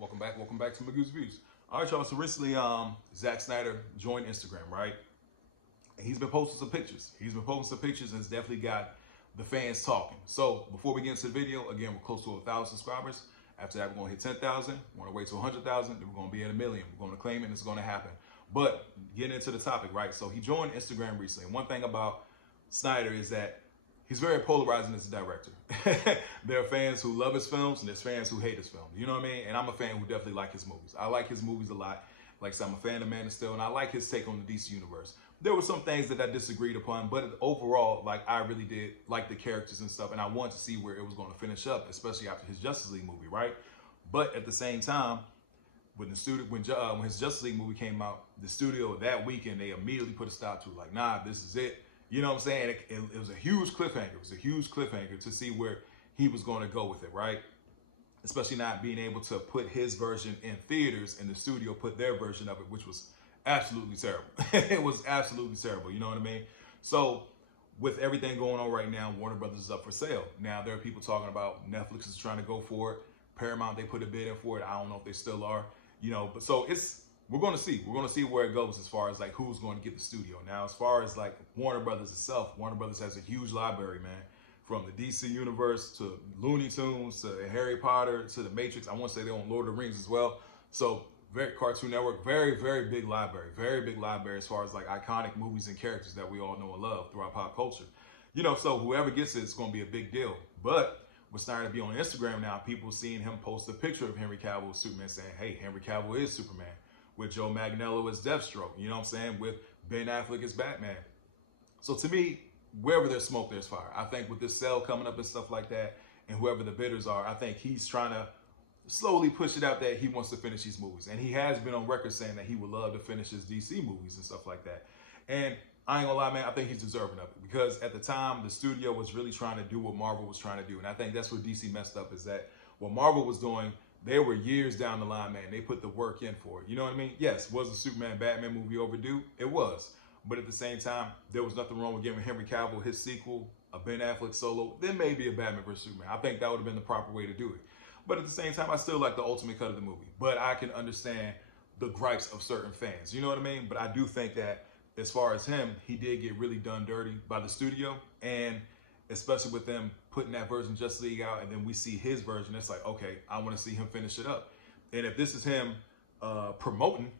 Welcome back to Magoo's Views. All right, y'all. So recently, Zack Snyder joined Instagram, right? And he's been posting some pictures. And it's definitely got the fans talking. So before we get into the video, again, we're close to 1,000 subscribers. After that, we're gonna hit 10,000. We're gonna wait to 100,000. Then we're gonna be at 1,000,000. We're gonna claim it, and it's gonna happen. But getting into the topic, right? So he joined Instagram recently. One thing about Snyder is that he's very polarizing as a director. There are fans who love his films and there's fans who hate his films. You know what I mean? And I'm a fan who definitely like his movies. I like his movies a lot. Like I said, I'm a fan of Man of Steel, and I like his take on the DC universe. There were some things that I disagreed upon, but overall, like, I really did like the characters and stuff, and I wanted to see where it was going to finish up, especially after his Justice League movie, right? But at the same time, when his Justice League movie came out, the studio that weekend, they immediately put a stop to it. Like, nah, this is it. You know what I'm saying? It was a huge cliffhanger. It was a huge cliffhanger to see where he was going to go with it, right? Especially not being able to put his version in theaters and the studio put their version of it, which was absolutely terrible. It was absolutely terrible. You know what I mean? So with everything going on right now, Warner Brothers is up for sale. Now, there are people talking about Netflix is trying to go for it. Paramount, they put a bid in for it. I don't know if they still are, you know, but so we're going to see. We're going to see where it goes as far as like who's going to get the studio. Now, as far as like Warner Brothers itself, Warner Brothers has a huge library, man. From the DC universe to Looney Tunes to Harry Potter to the Matrix. I want to say they own Lord of the Rings as well. So very Cartoon Network, very, very big library. Very big library as far as like iconic movies and characters that we all know and love throughout pop culture. You know, so whoever gets it, it's going to be a big deal. But we're starting to be on Instagram now. People seeing him post a picture of Henry Cavill as Superman saying, hey, Henry Cavill is Superman. With Joe Manganiello as Deathstroke, you know what I'm saying? With Ben Affleck as Batman. So to me, wherever there's smoke, there's fire. I think with this sale coming up and stuff like that, and whoever the bidders are, I think he's trying to slowly push it out that he wants to finish these movies. And he has been on record saying that he would love to finish his DC movies and stuff like that. And I ain't gonna lie, man, I think he's deserving of it. Because at the time, the studio was really trying to do what Marvel was trying to do. And I think that's where DC messed up, is that what Marvel was doing, they were years down the line, man. They put the work in for it. You know what I mean? Yes, was the Superman Batman movie overdue? It was. But at the same time, there was nothing wrong with giving Henry Cavill his sequel, a Ben Affleck solo, then maybe a Batman vs. Superman. I think that would have been the proper way to do it. But at the same time, I still like the ultimate cut of the movie. But I can understand the gripes of certain fans. You know what I mean? But I do think that as far as him, he did get really done dirty by the studio. And especially with them putting that version Justice League out, and then we see his version, it's like, okay, I want to see him finish it up. And if this is him promoting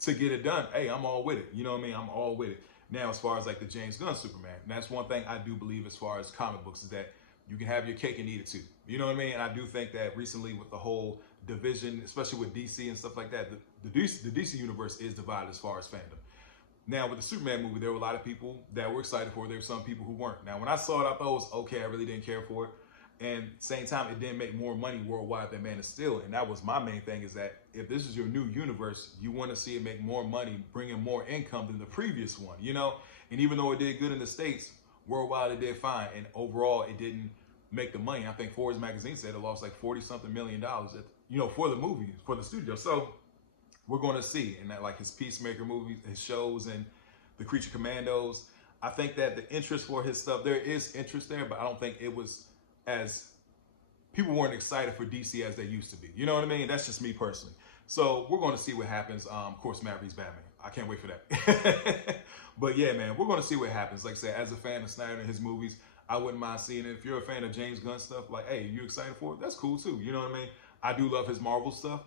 to get it done, hey, I'm all with it. You know what I mean? I'm all with it. Now, as far as like the James Gunn Superman, and that's one thing I do believe as far as comic books, is that you can have your cake and eat it too. You know what I mean? And I do think that recently with the whole division, especially with DC and stuff like that, the DC universe is divided as far as fandom. Now, with the Superman movie, there were a lot of people that were excited for it. There were some people who weren't. Now, when I saw it, I thought it was okay. I really didn't care for it. And at the same time, it didn't make more money worldwide than Man of Steel. And that was my main thing, is that if this is your new universe, you want to see it make more money, bring in more income than the previous one, you know? And even though it did good in the States, worldwide it did fine. And overall, it didn't make the money. I think Forbes magazine said it lost like $40-something million, you know, for the movie, for the studio. So we're going to see. And that, like his Peacemaker movies, his shows, and the Creature Commandos, I think that the interest for his stuff, there is interest there, but I don't think it was as, people weren't excited for DC as they used to be. You know what I mean? That's just me personally. So we're going to see what happens. Of course, Matt Reeves Batman. I can't wait for that. But yeah, man, we're going to see what happens. Like I said, as a fan of Snyder and his movies, I wouldn't mind seeing it. If you're a fan of James Gunn stuff, like, hey, you excited for it? That's cool too. You know what I mean? I do love his Marvel stuff,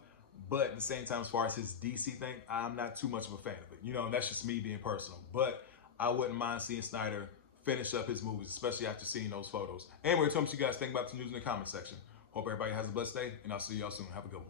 but at the same time, as far as his DC thing, I'm not too much of a fan of it. You know, and that's just me being personal. But I wouldn't mind seeing Snyder finish up his movies, especially after seeing those photos. Anyway, tell me what you guys think about the news in the comment section. Hope everybody has a blessed day, and I'll see y'all soon. Have a good one.